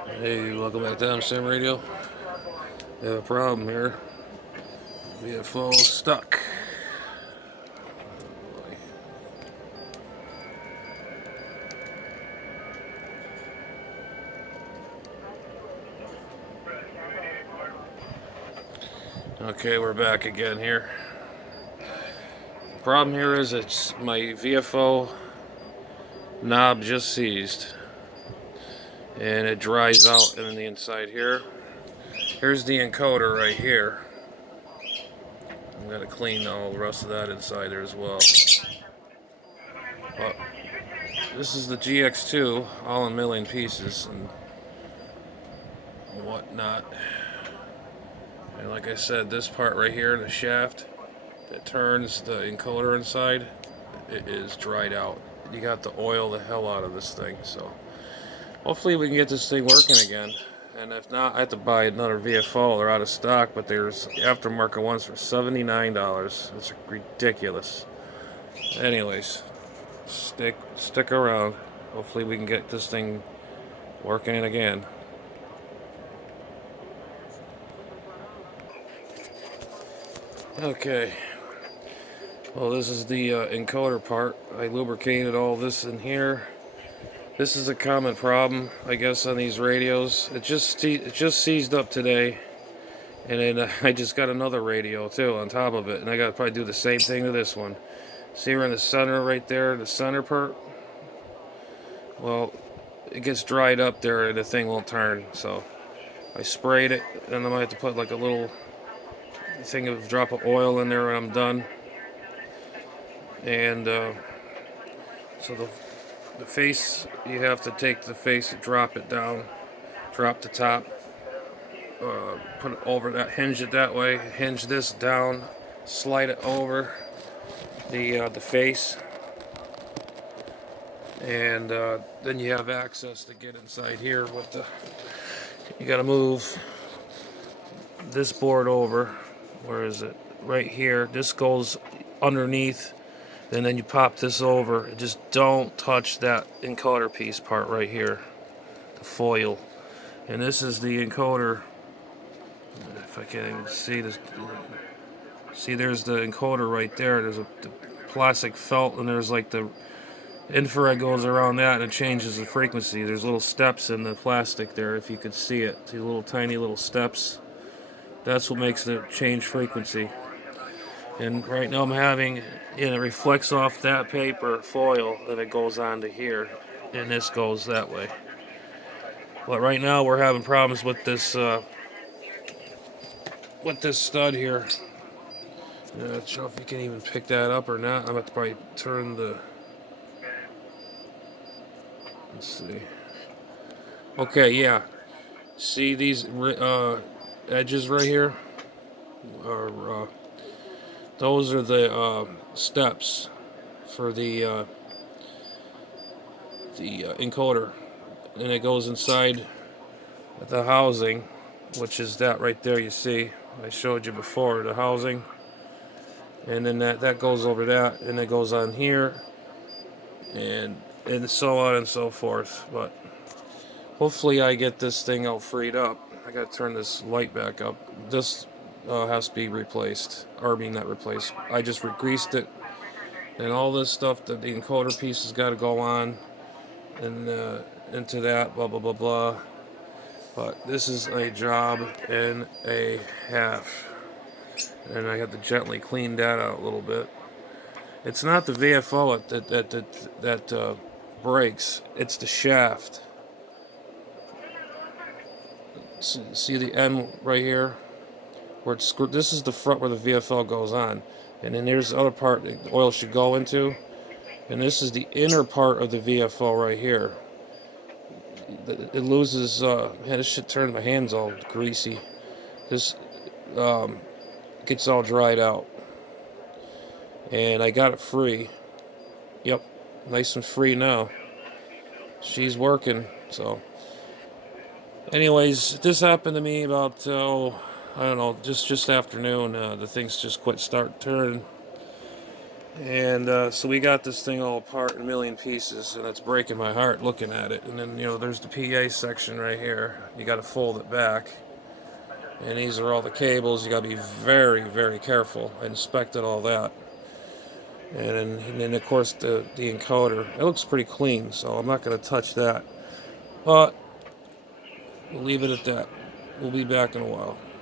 Hey, welcome back to Sim Radio. We have a problem here. We have full stuck. Okay, we're back again here. The problem here is it's my VFO knob just seized, and it dries out in the inside here. Here's the encoder right here. I'm gonna clean all the rest of that inside there as well. But this is the GX2, all in million pieces and whatnot. And like I said, this part right here, the shaft that turns the encoder inside, it is dried out. You got to oil the hell out of this thing, so hopefully we can get this thing working again. And if not, I have to buy another VFO. They're out of stock, but there's aftermarket ones for $79. It's ridiculous. Anyways, stick around. Hopefully we can get this thing working again. Okay. Well, this is the encoder part. I lubricated all this in here. This is a common problem, I guess, on these radios. It just seized up today, and then I just got another radio too on top of it, and I got to probably do the same thing to this one. See, we're in the center right there, the center part. Well, it gets dried up there, and the thing won't turn. So I sprayed it, and I might have to put like a little thing of drop of oil in there when I'm done. And so the face, you have to take the face, drop it down, drop the top, put it over that, hinge it that way, hinge this down, slide it over the face, and then you have access to get inside here with the. You got to move this board over. Where is it? Right here. This goes underneath, and then you pop this over. Just don't touch that encoder piece part right here, the foil. And this is the encoder. If I can't even see this. See, there's the encoder right there. There's the plastic felt, and there's like the infrared goes around that, and it changes the frequency. There's little steps in the plastic there, if you could see it. See little tiny little steps. That's what makes it change frequency. And right now I'm having, it reflects off that paper foil, and it goes onto here, and this goes that way. But right now we're having problems with this stud here. Not sure if you can even pick that up or not. I'm about to probably turn the. Let's see. Okay, yeah. See these edges right here? Those are the steps for the encoder, and it goes inside the housing, which is that right there. You see, I showed you before the housing, and then that goes over that, and it goes on here, and so on and so forth. But hopefully I get this thing all freed up. I gotta turn this light back up. This has to be replaced, or I mean not replaced. I just greased it, and all this stuff that the encoder piece has got to go on, and into that, blah blah blah blah. But this is a job and a half, and I have to gently clean that out a little bit. It's not the VFO that breaks; it's the shaft. See the end right here, where it's screwed. This is the front where the VFL goes on, and then there's the other part the oil should go into, and this is the inner part of the VFL right here. It loses. Man, this shit turned my hands all greasy. This gets all dried out, and I got it free. Yep, nice and free now. She's working. So, anyways, this happened to me about I don't know, just afternoon. The things just quit start turning. And so we got this thing all apart in a million pieces, and it's breaking my heart looking at it. And then, there's the PA section right here. You got to fold it back. And these are all the cables. You got to be very, very careful. I inspected all that. And then of course, the encoder. It looks pretty clean, so I'm not going to touch that. But we'll leave it at that. We'll be back in a while.